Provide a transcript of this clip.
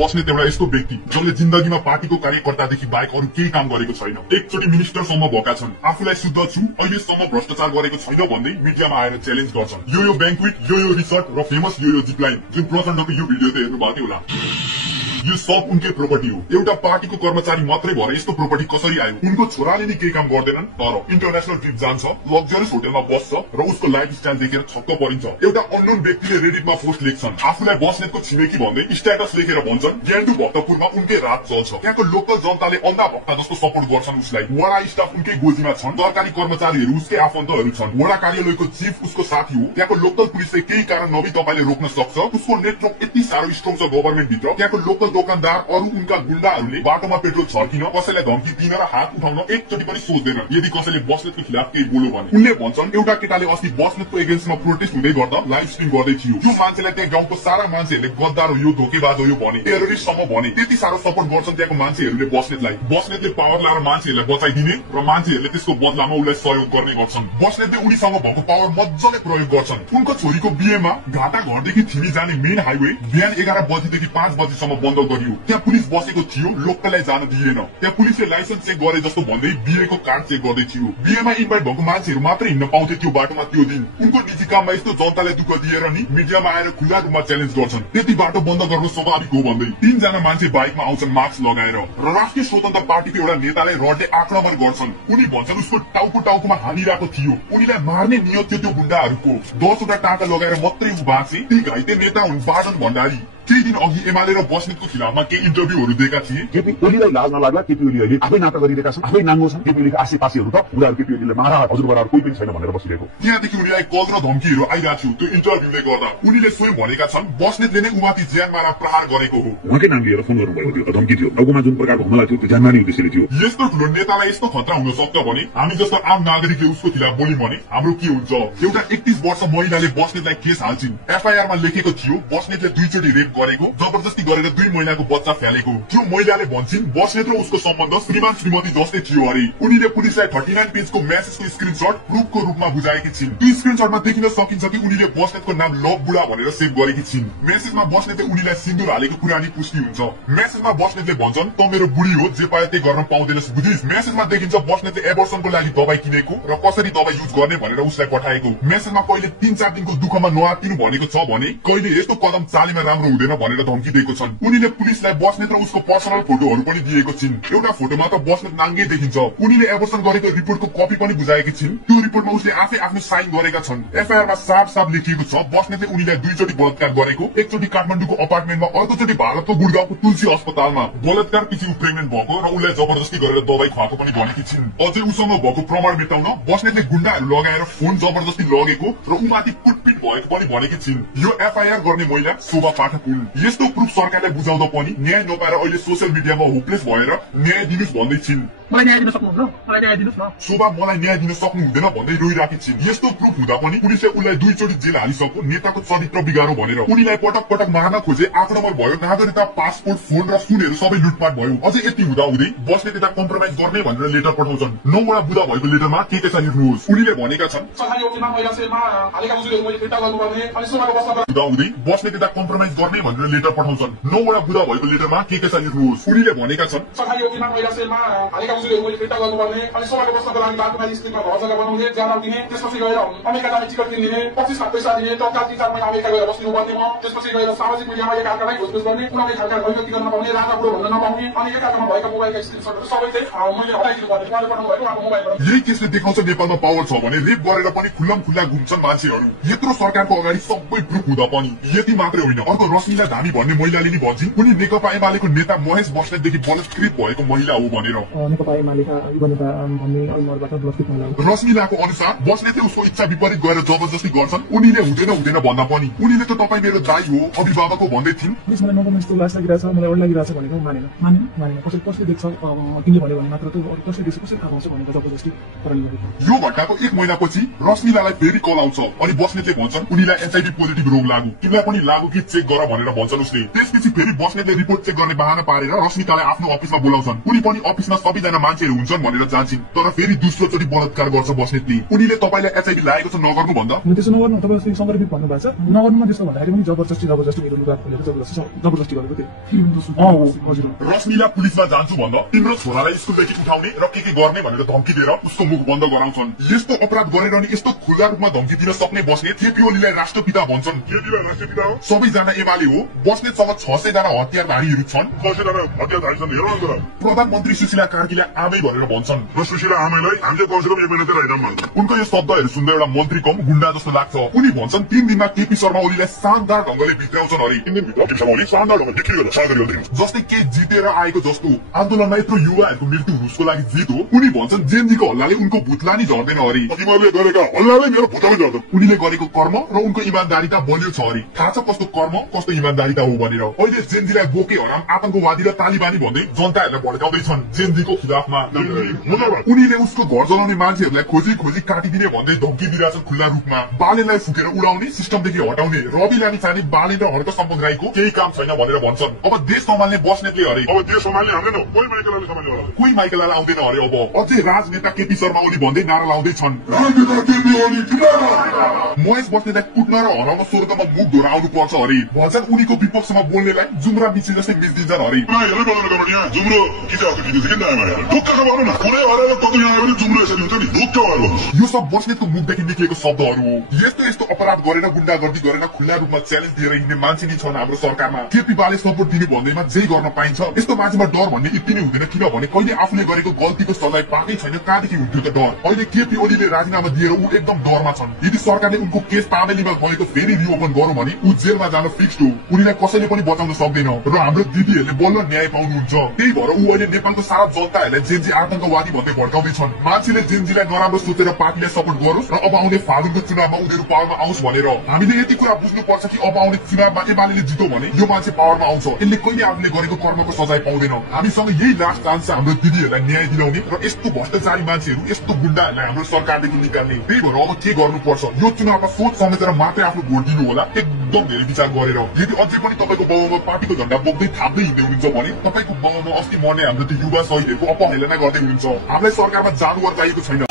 बस्नेत एउटा यस्तो व्यक्ति जसले जिन्दगीमा पार्टीको कार्यकर्तादेखि बाहेक अरू केही काम गरेको छैन। एकचोटि मिनिस्टरसम्म भएका छन्। आफूलाई शुद्ध छु, अहिलेसम्म भ्रष्टाचार गरेको छैन भन्दै मिडियामा आएर च्यालेन्ज गर्छन्। यो ब्याङ्क्वेट, यो रिसर्ट र फेमस यो जिपलाइन जुन प्रचण्डको यो भिडियो त हेर्नु भएको थियो होला। यो सब उनकै प्रोपर्टी हो। एउटा पार्टीको कर्मचारी मात्रै भएर यस्तो प्रोपर्टी कसरी आयो? उनको छोराले नि केही काम गर्दैनन्, तर इन्टरनेशनल ट्रिप जान्छ, लग्जरियस होटलमा बस्छ र उसको लाइफस्टाइल देखेर छक्क परिन्छ। एउटा अननोन व्यक्तिले रेडिटमा पोस्ट लेख्छन्, आफूलाई बस्नेतको छिमेकी भन्दै स्ट्याटस लेखेर भन्छन् ज्ञानटु भक्तपुरमा उनकै रात चल्छ। त्यहाँको लोकल जनताले अन्धा भक्ता जस्तो सपोर्ट गर्छन् उसलाई। वडा स्टाफ उनकै गोजीमा छन्, सरकारी कर्मचारीहरू उसकै आफन्तहरू छन्। वडा कार्यालयको चिफ उसको साथी हो। त्यहाँको लोकल पुलिसले केही कारण नभई तपाईले रोक्न सक्छ। उसको नेटवर्क यति साह्रो स्ट्रङ छ गभर्नमेन्ट भित्र। त्यहाँको लोकल दोकानदार अरू उनका गुण्डाहरूले बाटोमा पेट्रोल छर्किन, कसैलाई धम्की दिन र हात उठाउन एकचोटि पनि सोच्दैन यदि कसैले बस्नेतको खिलाफ केही बोल्यो भने। उनले भन्छन् एउटा केटाले अस्ति बस्नेतको एगेन्स्टमा प्रोटेस्ट हुँदै गर्दा लाइभ स्ट्रिम गर्दै थियो। यो मान्छेलाई त्यहाँ गाउँको सारा मान्छेहरूले गद्दार हो, यो धोकेबाज हो, यो भने टेररिस्टसम्म भने। त्यति साह्रो सपोर्ट गर्छन् त्यहाँको मान्छेहरूले बस्नेतलाई। बस्नेतले पावर लाएर मान्छेहरूलाई बचाइदिने र मान्छेहरूले त्यसको बदलामा उसलाई सहयोग गर्ने गर्छन्। बस्नेतले उनीसँग भएको पावर मजाले प्रयोग गर्छन्। उनको छोरीको बिहेमा घाटा घरदेखि थिमी जाने मेन हाइवे बिहान 11 बजीदेखि 5 बजीसम्म बन्द गरियो। त्यहाँ पुलिस बसेको थियो, लोकललाई जान दिएन। त्यहाँ पुलिसले लाइसेन्स चेक गरे जस्तो भन्दै बिहेको कार्ड चेक गर्दै थियो। बिहेमा इन्भाइट भएको मान्छेहरू मात्रै हिँड्न पाउँथे त्यो बाटोमा त्यो दिन। उनको निजी काममा यस्तो जनतालाई दुःख दिएर नि मिडियामा आएर खुल्ला रूपमा च्यालेन्ज गर्छन्, त्यति बाटो बन्द गर्नु स्वाभाविक हो भन्दै। 3 जना मान्छे बाइकमा आउँछन् मास्क लगाएर र राष्ट्रिय स्वतन्त्र पार्टीको एउटा नेतालाई रडले आक्रमण गर्छन्। उनी भन्छन् उसको टाउकोमा हानिरहेको थियो, उनीलाई मार्ने नियत थियो त्यो गुण्डाहरूको। 10 वटा टाका लगाएर मात्रै उ बाँचे। ती घाइते नेता हुन् बाटन भण्डारी। केही दिन अघि एमाले र बस्नेतको खिलाफमा केही इन्टरभ्यूहरू दिएका थिए। केपी ओलीलाई लाज नलाग्ला, केपी ओली अहिले आफै नाटक गरिरहेका छन्, आफै नाङ्गो छन्। केपी ओलीका आसेपासेहरू त उनीहरू केपी ओलीले मारा हजुरबडाहरू कोही पनि छैन भनेर बसिरहेको। त्यहाँदेखि उनीलाई कल र धम्कीहरू आइरहेको थियो त्यो इन्टरभ्यूले गर्दा। उनीले स्वयं भनेका छन् बस्नेतले नै उमाथि ज्यानमारा प्रहार गरेको हो। उहाँकै नाम लिएर फोन गर्नुभएको थियो, धम्की थियो। टाउकोमा जुन प्रकारको हमला थियो त्यो ज्यानमार्ने उद्देश्यले थियो। यस्तो ठुलो नेतालाई यस्तो खतरा हुन सक्छ भने हामी जस्तो आम नागरिकले उसको खिलाफ बोल्यौं भने हाम्रो के हुन्छ? एउटा 31 वर्ष महिलाले बस्नेतलाई केस हाल्छिन्। एफआईआरमा लेखेको थियो बस्नेतले 2 चोटि रेप गरेको, जबरजस्ती गरेर 2 महिनाको बच्चा फ्यालेको। त्यो महिलाले भन्छिन् बस्नेत र उसको सम्बन्ध श्रीमान श्रीमती जस्तै थियो अरे। उनीले पुलिसलाई 39 पेजको मेसेजको स्क्रिनशट प्रुफको रूपमा बुझाएकी छिन्। त्यो स्क्रिनशटमा देखिन सकिन्छ कि उनीले बस्नेतको नाम लभ बुढा भनेर सेभ गरेकी छिन्। मेसेजमा बस्नेतले उनीलाई सिन्दुर हालेको कुरा नि पुष्टि हुन्छ। मेसेजमा बस्नेतले भन्छन् त मेरो बुढी हो, जे पाए त्यही गर्न पाउँदैनस् बुझिस्। मेसेजमा देखिन्छ बस्नेतले एबर्सनको लागि दबाई किनेको र कसरी दबाई युज गर्ने भनेर उसलाई पठाएको। मेसेजमा कहिले 3-4 दिनको दुःखमा नआत्तिनु भनेको छ भने कहिले यस्तो कदम चालेमा राम्रो हुँदैन भनेर धम्की दिएको छन्। उनीले पुलिसलाई बस्नेत र उसको पर्सनल फोटोहरू पनि दिएको छिन्। एउटा फोटोमा त बस्नेत नाङ्गै देखिन्छ। उनीले एबर्सन गरेको रिपोर्टको कपी पनि बुझाएकी छिन्। त्यो रिपोर्टमा उसले आफै आफ्नो साइन गरेका छन्। एफआईआरमा साफ लेखिएको छ बस्नेतले उनीलाई 2 चोटि बलात्कार गरेको, एकचोटि काठमाडौँको अपार्टमेन्टमा, अर्कोचोटि भारतको गुडगाउँको तुलसी अस्पतालमा। बलात्कार पछि उ प्रेग्नेन्ट भएको र उसलाई जबरजस्ती गरेर दबाई खुवाएको पनि भनेकी छिन्। अझै उसँग भएको प्रमाण मेटाउन बस्नेतले गुण्डाहरू लगाएर फोन जबरजस्ती लगेको र उमाथि कुटपिट भएको पनि भनेकी छिन्। यो एफआईआर गर्ने महिला शोभा पाठक हुन्। यस्तो प्रुफ सरकारले बुझाउँदा पनि न्याय नपाएर अहिले सोसियल मिडियामा होपलेस भएर न्याय दिनुस् भन्दै छिन्। मलाई न्याय दिन सक्नुहुन्छ? मलाई न्याय दिनुस् न। शोभा मलाई न्याय दिन सक्नु हुँदैन भन्दै रोइराकी छिन्। यस्तो प्रुफ हुँदा पनि पुलिसले उनलाई 2 चोटि जेल हालिसक्यो नेताको चरित्र बिगारो भनेर। उनीलाई पटक मार्न खोजे, आक्रमण भयो, नागरिकता, पासपोर्ट, फोन र सुनहरू सबै लुटपाट भयो। अझै यति हुँदा हुँदै बस्नेत यता कम्प्रोमाइज गर्ने भनेर लेटर पठाउँछन्। 9 वटा बुदा भएको लेटरमा के चाहिँ लेख्नुहोस्? उनीले भनेका छन् हुँदा हुँदै बस्नेत यता कम्प्रोमाइज गर्ने भनेर लेटर पठाउँछन्। 9 वटा बुदा भएको लेटरमा के चाहिँ लेख्नुहोस्? उनीले भनेका छन् त्यसपछि गएर अमेरिका जाने टिकट किनिदिने, 25 लाख पैसा दिने, तत्काल 3-4 महिना अमेरिका गएर बस्नु पर्ने, त्यसपछि गएर सामाजिक मिडियामा एक अर्कालाई घुसघुस गर्ने, कुनै खालका अभिव्यक्ति गर्न नपाउने, राजा बुढो भन्न नपाउने, अनि एक अर्कामा भएका मोबाइलका स्क्रिनशटहरू सबै चाहिँ मैले हटाइदिनु पर्ने। उहाँले पठाउनु भएको आफ्नो मोबाइलबाट। यही केसले देखाउँछ नेपालमा पावर छ भने रेप गरेर पनि खुल्ला घुम्छन् मान्छेहरू। यत्रो सरकारको अगाडि सबै प्रुफ हुँदा पनि। यति मात्रै होइन, अर्को रश्मिला धामी भन्ने महिलाले नि भन्छन् उनी नेकपा एमालेको नेता महेश बस्नेतदेखि बलात्कृत भएको महिला हो भनेर। नेकपा एमालेका युवा नेता भन्ने अलमोडबाट बलात्कृत महिला हो। रश्मिलाको अनुसार बस्नेतले उसको इच्छा विपरीत गएर जबरजस्ती गर्छन्। उनीले हुँदैन भन्दा पनि उनीले त तपाईँ मेरो दाइ हो, अभिभावक हो भन्दै थिइन्। मलाई नगर्नु यस्तो लाज लागिरहेछ, मलाई अड लागिरहेछ भनेको मानेन। कसले देख्छ तिमीले भन्यो भने मात्र त अरू कसले देख्छ, कसले थाहा पाउँछ भनेर जबरजस्ती गर्ने गरेको। यो घटनाको 1 महिनापछि रश्मिलालाई फेरि कल आउँछ अनि बस्नेतले भन्छन् उनीलाई एचआईभी पोजिटिभ रोग लागु, तिमीलाई पनि लागु कि चेक गर भनेर भनेर भन्छन् उसले। त्यसपछि फेरि बस्नेतले रिपोर्ट चेक गर्ने बहाना पारेर रश्मितालाई आफ्नो अफिसमा बोलाउँछन्। उनी पनि अफिसमा सबैजना मान्छेहरू हुन्छन् भनेर जान्छन्, तर फेरि दोस्रो चोटि बलात्कार गर्छ बस्नेतले। उनीले तपाईलाई एचआईभी लागेको छ नगर्नु भन्दा त्यसो नगर्नु तपाईले संक्रमित भन्नु भएको छ नगर्नुमा त्यस्तो भन्दाखेरि पनि जबरजस्ती मेरो लुगा खोलेर जबरजस्ती गरेको त्यही। रश्मिला पुलिसमा जान्छु भन्दा तिम्रो छोरालाई स्कुलदेखि उठाउने र के गर्ने भनेर धम्की दिएर उसको मुख बन्द गराउँछन्। यस्तो अपराध गरेर अनि यस्तो खुल्ला रूपमा धम्की दिन सक्ने बस्नेत केपी ओलीलाई राष्ट्रपिता भन्छन्। केपीलाई राष्ट्रपिता हो सबैजना एमाले हो। बस्नेतसँग 600 जना हतियारधारीहरू छन्। 600 जना हतियारधारी छन् हेरौँ न। प्रधानमन्त्री सुशीला कार्कीलाई आमै भनेर भन्छन् र सुशीला आमैलाई हामीले कमसेकम 1 महिना त राइदाम मान्छौँ। उनको यो शब्दहरू सुन्दा एउटा मन्त्री कम गुण्डा जस्तो लाग्छ। उनी भन्छन् 3 दिनमा केपी शर्मा ओलीलाई शानदार ढंगले भित्राउँछन् अरे। 3 दिनभित्र केपी शर्मा ओली शानदार ढंगले बिक्री गरेर सागर गरिदिन्छ। जस्तै के जितेर आएको जस्तो आन्दोलनमा यत्रो युवाहरूको मृत्यु हुनुको लागि जित हो। उनी भन्छन् जेनजीको हल्लाले उनको भुतलानी झर्दैन अरे। तिमीहरूले गरेका हल्लाले मेरो भुतलानी झर्दैन। उनीले गरेको कर्म र उनको इमानदारीता बलियो छ अरे। थाहा छ कस्तो कर्म कस्तो इमानदारीता हो भनेर। अहिले जेनजीलाई बोके हराम आतंकवादी र तालिबानी भन्दै जनताहरूलाई भड्काउँदैछन् जेनजीको खिलाफमा। उनीले उसको घर जलाउने मान्छेहरूलाई खोजी खोजी काटिदिने भन्दै धम्की दिइरहेछन् खुल्ला रूपमा। बालेनलाई फुकेर उडाउने सिस्टमदेखि हटाउने रवि लामी चाहने बालेन र हर्क सम्पद राईको केही काम छैन भनेर भन्छन्। अब देश सम्हाल्ने बस्नेतले अरे। अब देश सम्हाल्ने आउँदैन कोही माइकेलले सम्हाल्ने होला। कोही माइकेललाई आउँदैन अरे। अब अझै राजनेता केपी शर्मा ओली भन्दै नारा लाउँदैछन् महेश बस्नेतलाई कुट्न र हराउन स्वर्गमा मुख धोराउनु पर्छ अरे। भन्छन् उनीको विपक्षमा बोल्नेलाई जुम्रा मिचिल जस्तै मिचिदिन्छन् अरे। यो सब बस्नेतको मुखदेखि निक्लेको शब्दहरू हो। यस्तो यस्तो अपराध गरेर गुण्डागर्दी गरेर खुल्ला रूपमा च्यालेन्ज दिएर हिँड्ने मान्छे नि छन् हाम्रो सरकारमा। केपी बाले सपोर्ट दिने भन्दैमा जे गर्न पाइन्छ। यस्तो मान्छेमा डर भन्ने यति नै हुँदैन किनभने कहिले आफूले गरेको गल्तीको सजाय पाएकै छैन। कहाँदेखि हुन्थ्यो त डर। अहिले केपी ओलीले राजीनामा दिएर ऊ एकदम डरमा छन्। यदि सरकारले उनको केस पामेलीमा गएको फेरि रिओपन गरौँ भने ऊ जेलमा जान फिक्स्ड हो। उनीलाई कसैले पनि बचाउन सक्दैन र हाम्रो दिदीहरूले बल्ल न्याय पाउनुहुन्छ। त्यही भएर ऊ अहिले नेपालको सारा जनताहरूलाई जेनजी आतंकवादी भन्दै भड्काउँदैछन्। मान्छेले जेनजीलाई नराम्रो सोचेर पार्टीलाई सपोर्ट गरोस् र अब आउने फागुनको चुनावमा उनीहरू पावरमा आओस् भनेर। हामीले यति कुरा बुझ्नुपर्छ कि अब आउने चुनावमा एमाले जित्यो भने यो मान्छे पावरमा आउँछ। यसले कहिले आफूले गरेको कर्मको सजाय पाउँदैन। हामीसँग यही लास्ट चान्स छ हाम्रो दिदीहरूलाई न्याय दिलाउने र यस्तो भ्रष्टाचारी मान्छेहरू यस्तो गुण्डाहरूलाई हाम्रो सरकारदेखि निकाल्ने। त्यही भएर अब के गर्नुपर्छ यो चुनावमा सोच समेटेर मात्रै आफ्नो भोट दिनु होला एकदम धेरै विचार गरेर। यदि अझै पनि तपाईँको बाउमा पार्टीको झण्डा बोक्दै थाप्दै हिँड्दै हुनुहुन्छ भने तपाईँको बाउमा अस्ति मर्ने हाम्रो त्यो युवा शहीदहरूको अपहेलना गर्दै हुनुहुन्छ। हामीलाई सरकारमा जानुवार चाहिएको छैन।